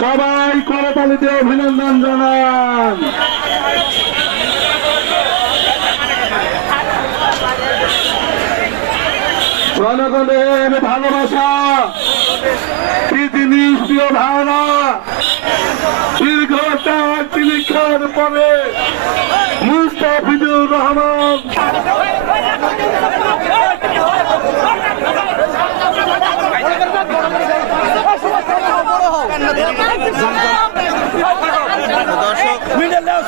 সবাই করতালিতে অভিনন্দন জানান। জনগণের ভালোবাসা কি জিনিস প্রিয় ধারণা, দীর্ঘ তিনিক্ষার পরে মুস্তাফিজুর রহমান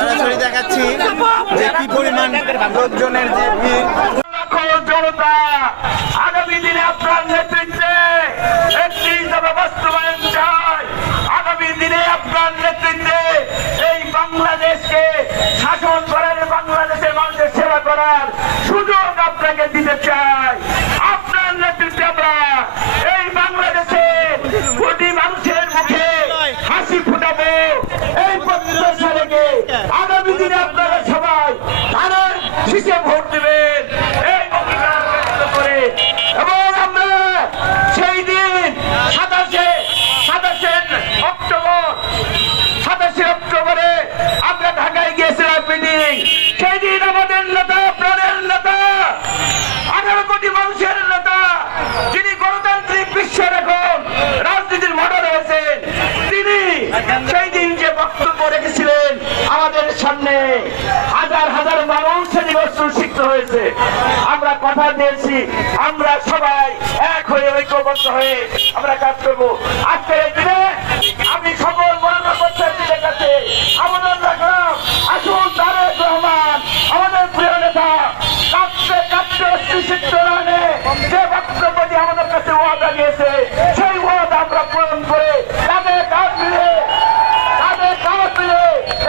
সরাসরি দেখাচ্ছি যে কি পরিমাণ লোকজনের যে ভিড়। জনতা আগামী দিনে আপনার নেতৃত্বে একটি বাস্তবায়ন চায়। আগামী দিনে আপনার নেতৃত্বে এই বাংলাদেশকে শাসন করার, বাংলাদেশের মানুষের সেবা করার সুযোগ আপনাকে দিতে চাই। আপনার নেতৃত্বে আমরা এই বাংলাদেশের কোটি মানুষের মুখে হাসি ফুটাবো। এই প্রত্যাশা রেখে আগামী দিনে আপনারা সবাই ধানের শীষে ভোট দেবেন এই অঙ্গীকার ব্যক্ত করে, এবং আমরা সেই দিন 27 অক্টোবরে আমরা ঢাকায় গিয়েছিলাম মিটিং। সেই দিন আমাদের নেতা, প্রাণের নেতা, 18 কোটি মানুষের নেতা, যিনি গণতান্ত্রিক বিশ্বের এখন রাজনীতির মডেল হয়েছেন, তিনি সেই দিন যে বক্তব্য রেখেছিলেন আমাদের সামনে হাজার হাজার মানুষ শিক্ষিত হয়েছে। আমরা কথা দিয়েছি আমরা সবাই এক হয়ে ঐক্যবদ্ধ হয়ে আমরা কাজ করবো। আজকের দিনে আমি সকল মনোনয়ন প্রত্যাশীদের কাছে আবেদন রাখলাম, আসুন তারেক রহমান আমাদের প্রিয় নেতা কাঁপতে কাঁপতে অস্তিত্ব রানে যে বক্তব্যটি আমাদের কাছে ওয়াদা দিয়েছে, সেই ওয়াদা আমরা পূরণ করে তাদের কাজ মিলে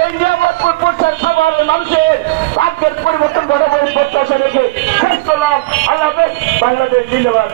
এই নিয়ামতপুর পৌঁছার সবার মানুষের ভাগ্যের পরিবর্তন ঘটাবো প্রত্যাশা রেখে শেষ করলাম। আল্লাহ হাফেজ। বাংলাদেশ জিন্দাবাদ।